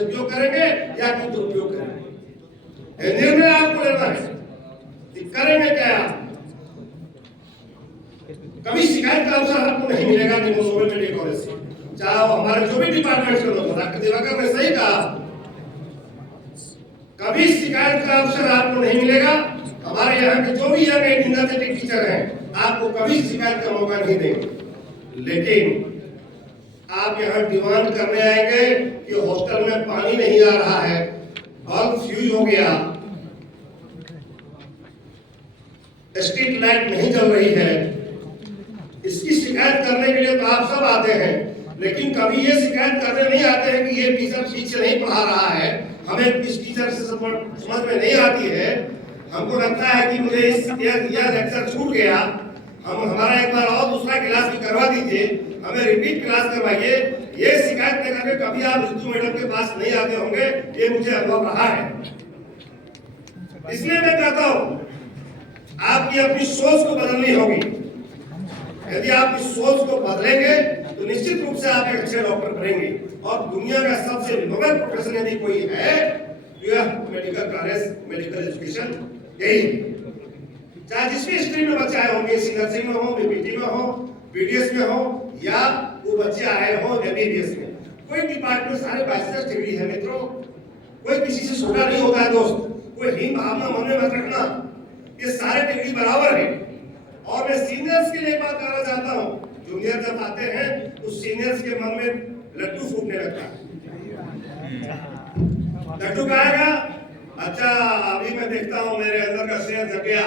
सदुपयोग करेंगे या कि दुरुपयोग करेंगे, निर्णय आपको लेना है कि करेंगे क्या। कभी शिकायत का अवसर आपको नहीं मिलेगा निमोसोवेल मेडिकल कॉलेज से, चाहे हमारे जो भी डिपार्टमेंट के लोग। डॉक्टर दिवाकर ने सही कहा, कभी शिकायत का अवसर आपको नहीं मिलेगा। हमारे यहाँ के जो भी यहाँ के एनर्जेटिक टीचर हैं, आपको कभी शिकायत का मौका नहीं देंगे। लेकिन आप यहाँ डिमांड करने आएंगे कि हॉस्टल में पानी नहीं आ रहा है, बल्ब फ्यूज हो गया, स्ट्रीट लाइट नहीं जल रही है, इसकी शिकायत करने के लिए तो आप सब आते हैं। लेकिन कभी ये शिकायत करने नहीं आते हैं कि ये टीचर ठीक से नहीं पढ़ा रहा है, हमें इस टीचर से समझ में नहीं आती है, हमको लगता है कि मुझे यह लेक्चर छूट गया, हमारा एक बार और दूसरा क्लास भी करवा दीजिए, हमें रिपीट क्लास करवाइए। ये शिकायत लेकर के कभी आप रितु मैडम के पास नहीं आते होंगे, ये मुझे अनुभव रहा है। इसलिए मैं कहता हूँ आपकी अपनी सोच को बदलनी होगी। यदि आप इस सोच को बदलेंगे तो निश्चित रूप से आप एक अच्छे डॉक्टर बनेंगे। और दुनिया का सबसे नोबेल प्रोफेशन यदि कोई है, यह मेडिकल कॉलेज, मेडिकल एजुकेशन यही। चाहे जिस भी स्ट्रीम में बच्चे आए हो, बीएससी नर्सिंग में हो, बीपीटी में हो, बीडीएस में हो, या वो बच्चे आए हो एमबीबीएस में, कोई डिपार्टमेंट सारे बैचलर्स डिग्री है मित्रों। कोई किसी से छोटा नहीं होता है दोस्त, कोई हीन भावना मन में मत रखना, ये सारे डिग्री बराबर है। और मैं सीनियर्स के लिए बात करना चाहता हूँ, जूनियर जब आते हैं तो सीनियर्स के मन में लड्डू फूटने लगता है। लड्डू खाएगा, अच्छा अभी मैं देखता हूँ मेरे अंदर का शेर जग गया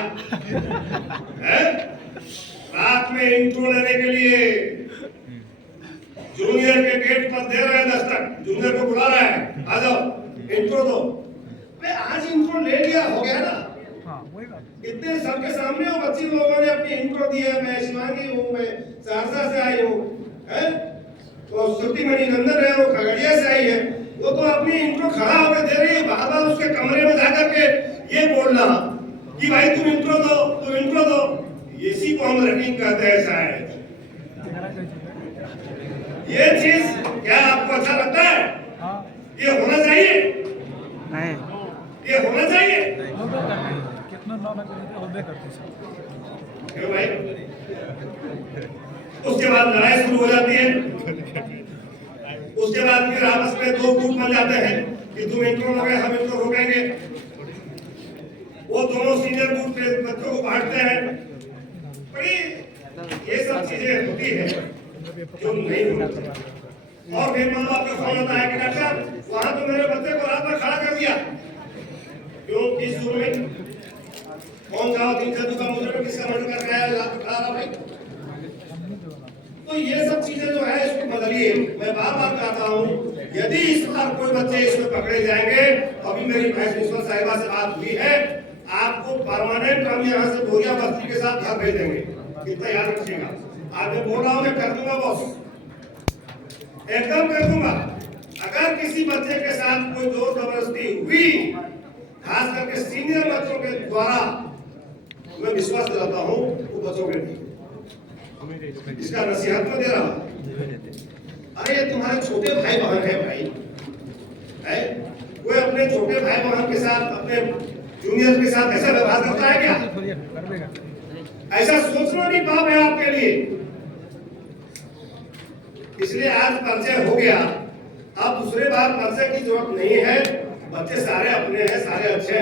है। रात में इंट्रो लेने के लिए जूनियर के गेट पर दे रहे हैं दस्तक, जूनियर को बुला रहा है, आ जाओ इंट्रो दो। आज इंट्रो ले लिया, हो गया ना, इतने सबके सामने हो, बच्ची लोगों ने अपनी इंट्रो दी है, मैं शिवांगी हूँ, मैं सहरसा से आई हूँ, है तो श्रुति मणिनंदन है, वो खगड़िया से आई है, वो तो अपनी इंट्रो खड़ा होकर दे रही है। बार बार उसके कमरे में जाकर के ये बोलना कि भाई तुम इंट्रो दो, तुम इंट्रो दो, इसी को हम रैगिंग कहते हैं शायद। ये चीज क्या आपको अच्छा लगता है? ये होना चाहिए, ये होना चाहिए कितना क्यों भाई? उसके बाद लड़ाई शुरू हो जाती है, उसके बाद फिर आपस में दो गुट बन जाते हैं कि तुम इंट्रो लोगे, हम इंट्रो रोकेंगे। वो दोनों सीनियर गुट के बच्चों को बांटते हैं। बड़ी ये सब चीजें होती है जो नहीं होती। और फिर माँ बाप का फोन आता है कि डॉक्टर साहब वहां तो मेरे बच्चे को रात में खड़ा कर दिया, क्यों, किस रूम में, कौन जाओ 3 से 2 का मुद्रा में किसका मर्डर कर रहा है, रात में खड़ा रहा भाई। तो ये सब चीजें जो है इसको बदलिए। मैं बार बार कहता हूँ, यदि इस बार कोई बच्चे इसमें पकड़े जाएंगे, अभी मेरी प्रिंसिपल साहिबा से बात हुई है, आपको परमानेंट हम यहाँ से बोरिया बस्ती के साथ घर भेज देंगे, इतना याद रखिएगा। आज मैं बोल रहा हूँ, मैं कर दूंगा बॉस, एकदम कर दूंगा। अगर किसी बच्चे के साथ कोई जोर जबरदस्ती हुई, खास करके सीनियर बच्चों के द्वारा, मैं विश्वास दिलाता हूँ वो बच्चों के नहीं, इसका नसीहत में दे रहा हूं। अरे ये तुम्हारे छोटे भाई बहन है भाई, है कोई अपने छोटे भाई बहन के साथ, अपने जूनियर के साथ ऐसा व्यवहार करता है क्या? ऐसा सोचना भी पाप है आपके लिए। इसलिए आज परिचय हो गया, अब दूसरे बार परिचय की जरूरत नहीं है। बच्चे सारे अपने हैं, सारे अच्छे हैं।